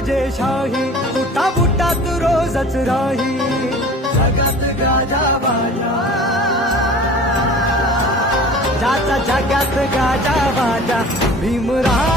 राजेशाही बुटा बुटात रोजच राही. जगात गाजा बाजा. ज्याचा जगात गाजा बाजा भीमराव